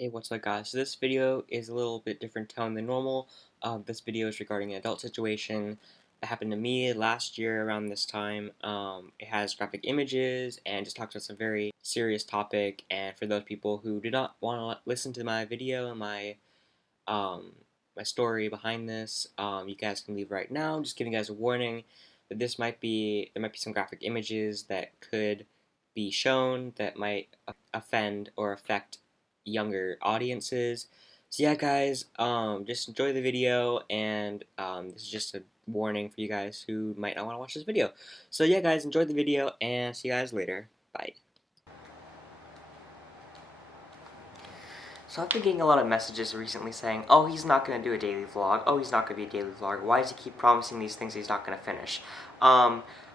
Hey, what's up guys? So this video is a little bit different tone than normal. This video is regarding an adult situation that happened to me last year around this time. It has graphic images and just talks about some very serious topic, and for those people who do not want to listen to my video and um, my story behind this, you guys can leave right now. I'm just giving you guys a warning that there might be some graphic images that could be shown that might offend or affect younger audiences. So yeah, guys, just enjoy the video, and this is just a warning for you guys who might not want to watch this video. So yeah, guys, enjoy the video, and see you guys later. Bye. So I've been getting a lot of messages recently saying, oh, he's not going to do a daily vlog. Oh, he's not going to be a daily vlog. Why does he keep promising these things he's not going to finish?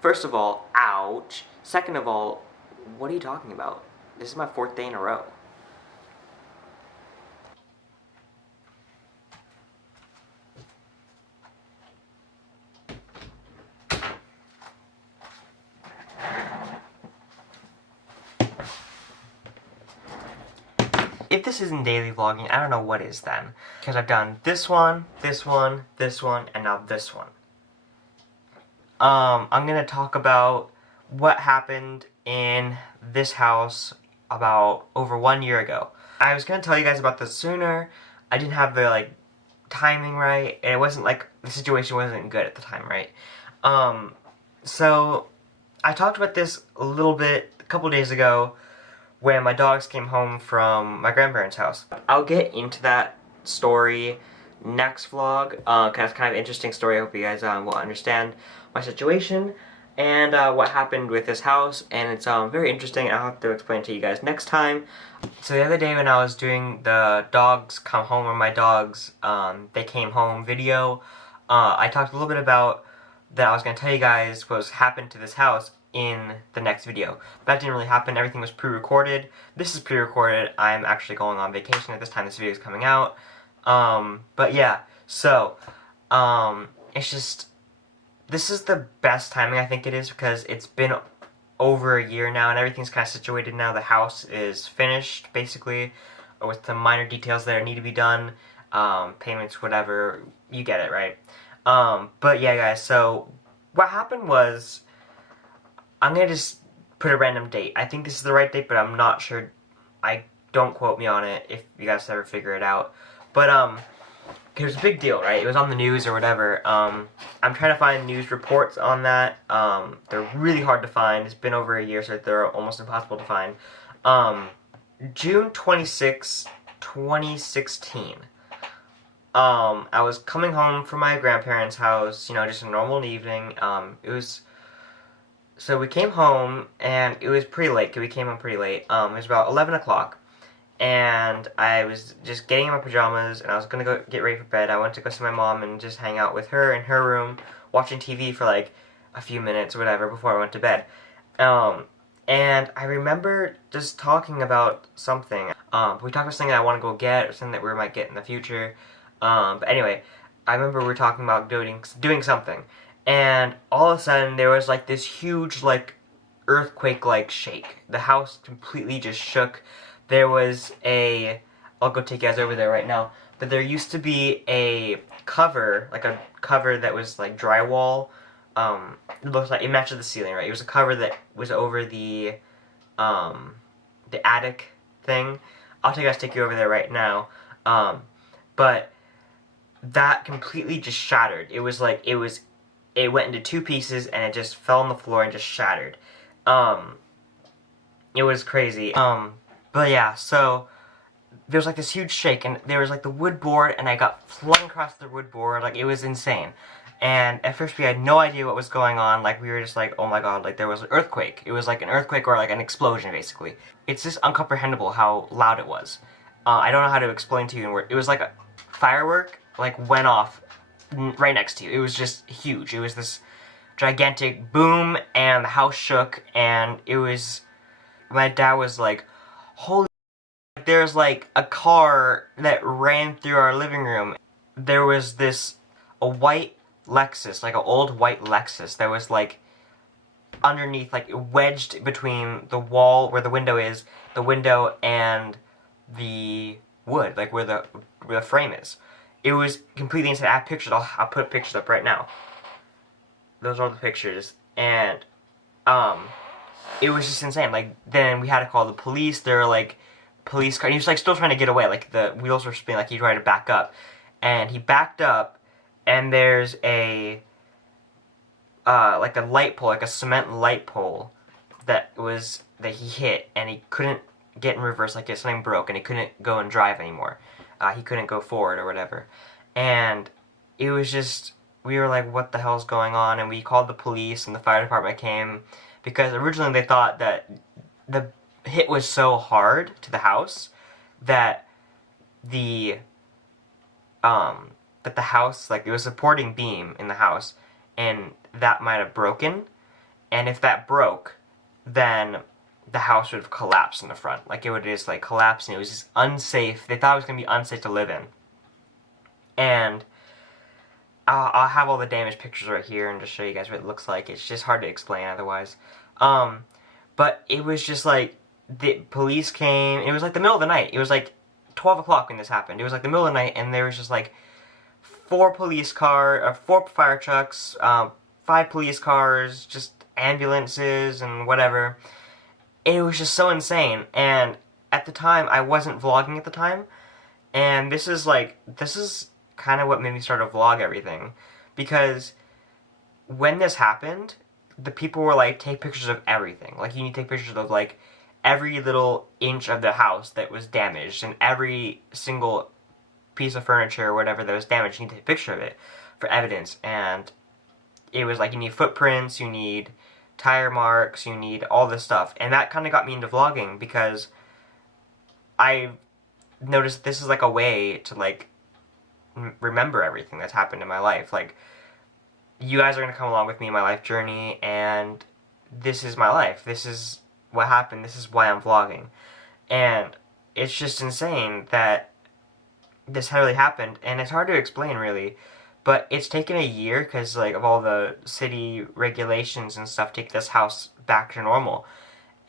First of all, ouch. Second of all, what are you talking about? This is my 4th day in a row. If this isn't daily vlogging, I don't know what is then. Because I've done this one, this one, this one, and now this one. I'm gonna talk about what happened in this house about over 1 year ago. I was gonna tell you guys about this sooner. I didn't have the timing right, and it wasn't the situation wasn't good at the time, right? So I talked about this a little bit a couple days ago when my dogs came home from my grandparents' house. I'll get into that story next vlog, cause it's kind of an interesting story. I hope you guys will understand my situation and what happened with this house, and it's very interesting. I'll have to explain it to you guys next time. So the other day when I was doing the dogs come home, or my dogs, they came home video, I talked a little bit about that I was going to tell you guys what was happened to this house in the next video. But that didn't really happen. Everything was pre-recorded. This is pre-recorded. I'm actually going on vacation at this time this video is coming out. But yeah, so, it's just, this is the best timing I think it is, because it's been over a year now and everything's kind of situated now. The house is finished, basically, with some minor details that need to be done, payments, whatever, you get it, right? But yeah, guys, so what happened was, I'm gonna just put a random date. I think this is the right date, but I'm not sure. Don't quote me on it if you guys ever figure it out. But, it was a big deal, right? It was on the news or whatever. I'm trying to find news reports on that. They're really hard to find. It's been over a year, so they're almost impossible to find. June 26, 2016. I was coming home from my grandparents' house, just a normal evening. So we came home, and it was pretty late, because we came home pretty late. It was about 11 o'clock. And I was just getting in my pajamas, and I was gonna go get ready for bed. I went to go see my mom and just hang out with her in her room, watching TV for a few minutes or whatever before I went to bed. And I remember just talking about something. We talked about something that I want to go get, or something that we might get in the future. But anyway, I remember we were talking about doing something. And all of a sudden, there was this huge earthquake shake. The house completely just shook. There was I'll go take you guys over there right now, but there used to be a cover, a cover that was drywall. It looks like it matched the ceiling, right? It was a cover that was over the attic thing. I'll take you over there right now. But that completely just shattered. It went into 2 pieces, and it just fell on the floor and just shattered. It was crazy. But yeah, so there was this huge shake, and there was the wood board, and I got flung across the wood board. It was insane. And at first we had no idea what was going on. We were just oh my god, there was an earthquake. It was an earthquake or an explosion, basically. It's just incomprehensible how loud it was. I don't know how to explain to you. It was a firework went off right next to you. It was just huge. It was this gigantic boom, and the house shook, and it was, my dad was holy, there's a car that ran through our living room. There was a white Lexus, an old white Lexus that was underneath, wedged between the wall where the window is, the window and the wood, like where the frame is. It was completely insane. I have pictures. I'll put pictures up right now. Those are the pictures, and um, it was just insane. Like then we had to call the police. They were like police car. He was like still trying to get away. Like the wheels were spinning. Like he tried to back up, and he backed up, and there's a like a light pole, like a cement light pole that he hit, and he couldn't get in reverse. Like something broke, and he couldn't go and drive anymore. He couldn't go forward or whatever, and it was just we were like, what the hell's going on? And we called the police, and the fire department came because originally they thought that the hit was so hard to the house that the that the house, like it was a supporting beam in the house, and that might have broken, and if that broke, then the house would have collapsed in the front. Like it would just like collapse, and it was just unsafe. They thought it was gonna be unsafe to live in. And I'll have all the damaged pictures right here and just show you guys what it looks like. It's just hard to explain otherwise. But it was just like the police came. It was like the middle of the night. It was like 12 o'clock when this happened. It was like the middle of the night, and there was just like four fire trucks, 5 police cars, just ambulances and whatever. It was just so insane. And at the time, I wasn't vlogging at the time, and this is kind of what made me start to vlog everything, because when this happened, the people were like, take pictures of everything. Like you need to take pictures of like every little inch of the house that was damaged, and every single piece of furniture or whatever that was damaged, you need to take a picture of it for evidence. And it was like, you need footprints, you need tire marks, you need all this stuff. And that kind of got me into vlogging, because I noticed this is like a way to like remember everything that's happened in my life. Like, you guys are going to come along with me in my life journey, and this is my life. This is what happened. This is why I'm vlogging. And it's just insane that this really happened, and it's hard to explain really, but it's taken a year because like of all the city regulations and stuff to take this house back to normal.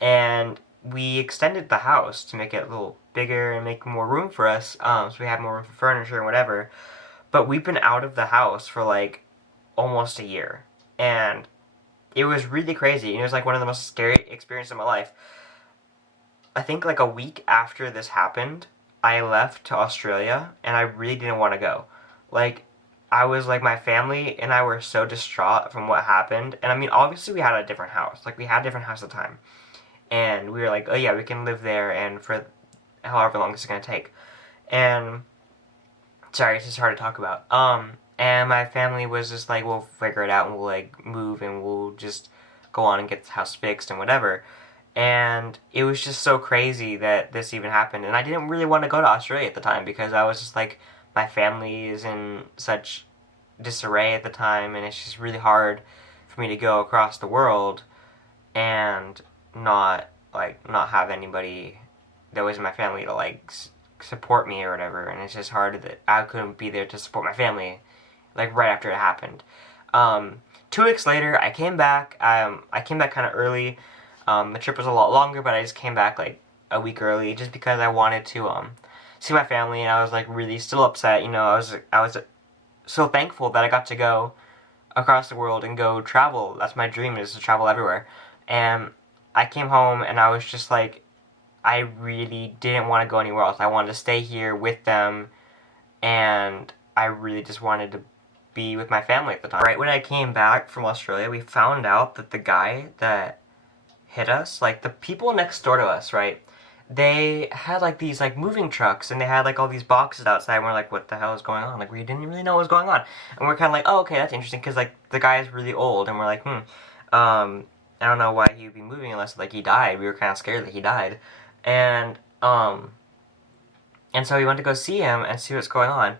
And we extended the house to make it a little bigger and make more room for us, so we have more room for furniture and whatever. But we've been out of the house for like almost a year, and it was really crazy. It was like one of the most scary experiences of my life. I think like a week after this happened, I left to Australia, and I really didn't want to go. Like, I was like, my family and I were so distraught from what happened. And I mean, obviously we had a different house. Like, we had a different house at the time. And we were like, oh yeah, we can live there and for however long this is going to take. And, sorry, it's just hard to talk about. And my family was just like, we'll figure it out, and we'll like move, and we'll just go on and get the house fixed and whatever. And it was just so crazy that this even happened. And I didn't really want to go to Australia at the time, because I was just like, my family is in such disarray at the time, and it's just really hard for me to go across the world and not have anybody that was in my family to like support me or whatever. And it's just hard that I couldn't be there to support my family like right after it happened. 2 weeks later, I came back. I came back kind of early. The trip was a lot longer, but I just came back like a week early just because I wanted to see my family, and I was like really still upset. You know, I was so thankful that I got to go across the world and go travel. That's my dream, is to travel everywhere. And I came home, and I was just like, I really didn't want to go anywhere else. I wanted to stay here with them, and I really just wanted to be with my family at the time. Right when I came back from Australia, we found out that the guy that hit us, like the people next door to us, right, they had like these like moving trucks, and they had like all these boxes outside, and we're like, what the hell is going on? Like, we didn't really know what was going on, and we're kind of like, oh, okay, that's interesting, because like the guy is really old, and we're like, I don't know why he would be moving unless like he died. We were kind of scared that he died, and so we went to go see him and see what's going on.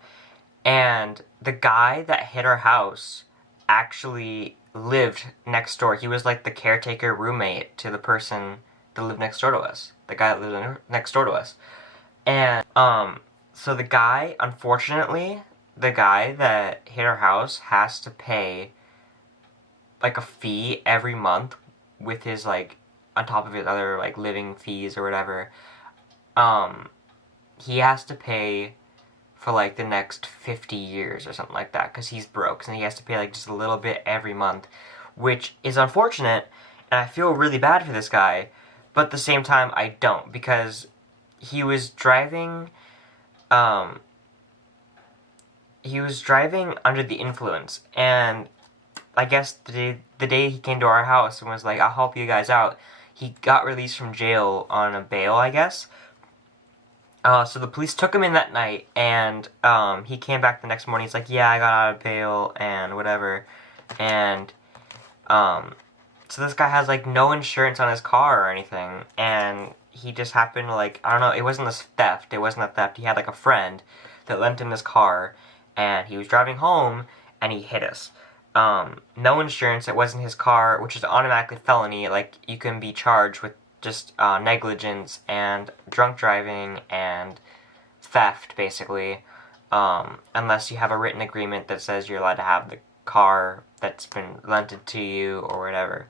And the guy that hit our house actually lived next door. He was like the caretaker roommate to the person that lived next door to us. The guy that lived next door to us. And, so the guy, unfortunately, the guy that hit our house has to pay like a fee every month with his like, on top of his other like living fees or whatever. he has to pay for like the next 50 years or something like that because he's broke, and he has to pay like just a little bit every month, which is unfortunate, and I feel really bad for this guy, but at the same time I don't, because he was driving um under the influence, and I guess the day he came to our house and was like, I'll help you guys out, he got released from jail on a bail, I guess. So the police took him in that night, and he came back the next morning. He's like, yeah, I got out of bail and whatever. And so this guy has like no insurance on his car or anything, and he just happened to, like, I don't know, it wasn't a theft. It wasn't a theft. He had like a friend that lent him this car, and he was driving home, and he hit us. No insurance. It wasn't his car, which is automatically felony. Like, you can be charged with just negligence and drunk driving and theft, basically, unless you have a written agreement that says you're allowed to have the car that's been lented to you or whatever.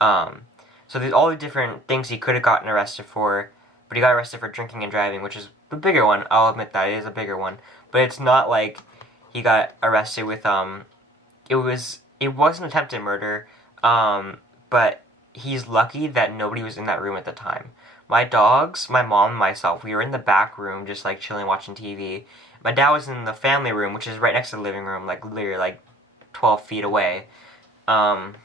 So there's all the different things he could have gotten arrested for, but he got arrested for drinking and driving, which is the bigger one. I'll admit that it is a bigger one, but it's not like he got arrested with it wasn't attempted murder, but he's lucky that nobody was in that room at the time. My dogs, my mom, and myself, we were in the back room just like chilling, watching TV. My dad was in the family room, which is right next to the living room, like literally like 12 feet away. And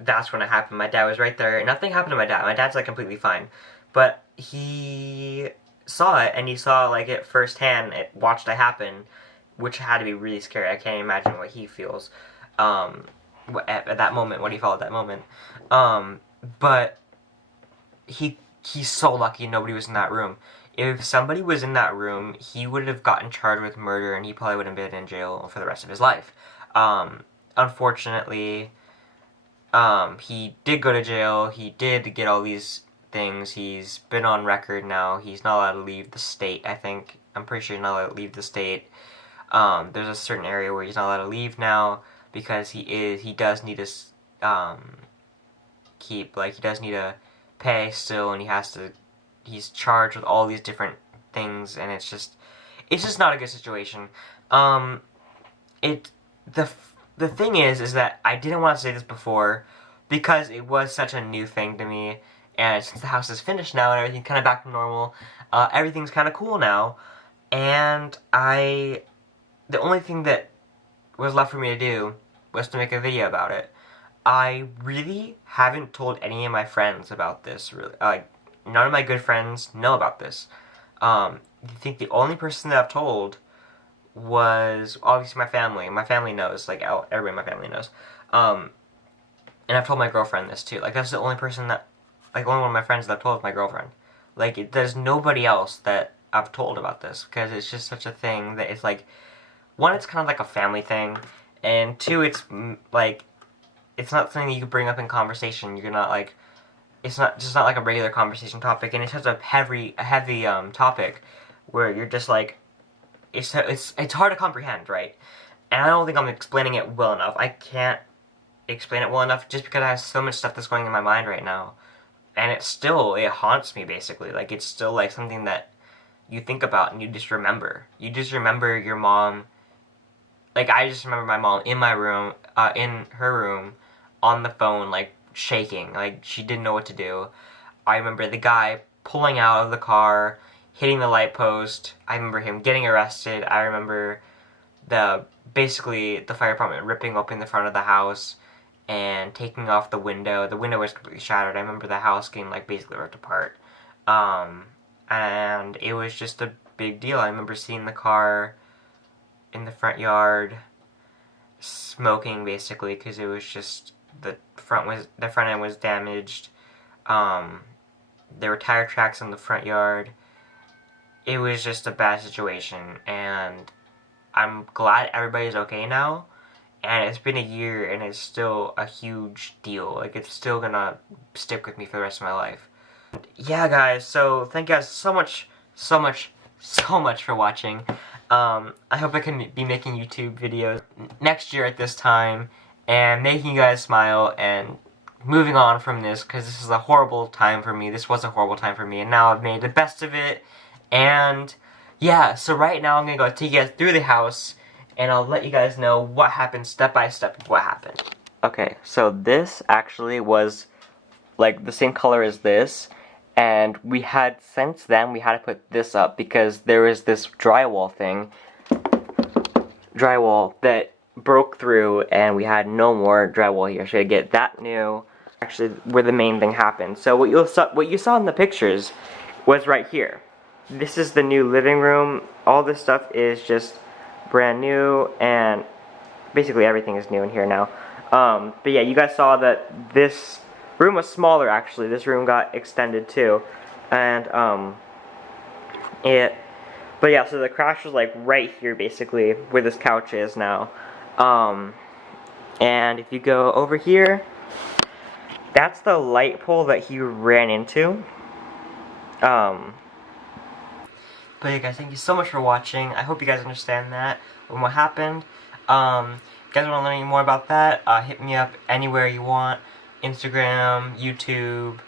that's when it happened. My dad was right there. Nothing happened to my dad. My dad's like completely fine. But he saw it, and he saw like it firsthand. It watched it happen, which had to be really scary. I can't imagine what he feels at that moment, what he felt at that moment. But he's so lucky nobody was in that room. If somebody was in that room, he would have gotten charged with murder, and he probably would have been in jail for the rest of his life. Unfortunately, he did go to jail. He did get all these things. He's been on record now. He's not allowed to leave the state, I think. I'm pretty sure he's not allowed to leave the state. There's a certain area where he's not allowed to leave now because he does need to he does need to pay still, and he's charged with all these different things, and it's just not a good situation. The thing is that I didn't want to say this before because it was such a new thing to me, and since the house is finished now and everything's kind of back to normal, everything's kind of cool now, and the only thing that was left for me to do was to make a video about it. I really haven't told any of my friends about this, really. Like, none of my good friends know about this. I think the only person that I've told was obviously my family. My family knows, like, everybody in my family knows. And I've told my girlfriend this too. Like, that's the only person that, like, only one of my friends that I've told is my girlfriend. Like, there's nobody else that I've told about this, because it's just such a thing that it's like, one, it's kind of like a family thing, and two, it's like, it's not something you can bring up in conversation. You're not like, it's not like a regular conversation topic, and it's such a heavy topic where you're just like, it's hard to comprehend, right? And I don't think I'm explaining it well enough. I can't explain it well enough just because I have so much stuff that's going in my mind right now, and it haunts me, basically. Like, it's still like something that you think about and you just remember. You just remember your mom. Like, I just remember my mom in my room, in her room, on the phone, like, shaking. Like, she didn't know what to do. I remember the guy pulling out of the car, hitting the light post. I remember him getting arrested. I remember basically the fire department ripping open the front of the house and taking off the window. The window was completely shattered. I remember the house getting, like, basically ripped apart. And it was just a big deal. I remember seeing the car in the front yard smoking, basically, because it was just the front end was damaged. There were tire tracks in the front yard. It was just a bad situation, and I'm glad everybody's okay now. And it's been a year, and it's still a huge deal. Like, it's still gonna stick with me for the rest of my life. Yeah, guys, so thank you guys so much for watching. I hope I can be making YouTube videos next year at this time, and making you guys smile, and moving on from this, because this is a horrible time for me. This was a horrible time for me, and now I've made the best of it. And yeah, so right now I'm gonna go take you guys through the house, and I'll let you guys know what happened step by step of what happened. Okay, so this actually was like the same color as this, and we had, since then, we had to put this up because there was this drywall that broke through, and we had no more drywall here, so we had to get that new. Actually, where the main thing happened. So what you saw in the pictures was right here. This is the new living room. All this stuff is just brand new, and basically everything is new in here now. But yeah, you guys saw that this room was smaller. Actually, this room got extended too, and But yeah, so the crash was like right here, basically, where this couch is now. And if you go over here, that's the light pole that he ran into. But yeah, guys, thank you so much for watching. I hope you guys understand that and what happened. If you guys want to learn any more about that, hit me up anywhere you want. Instagram, YouTube,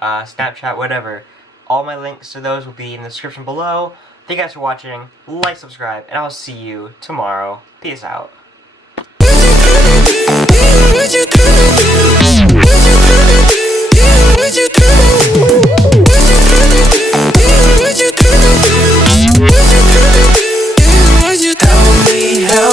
Snapchat, whatever. All my links to those will be in the description below. Thank you guys for watching. Like, subscribe, and I'll see you tomorrow. Peace out.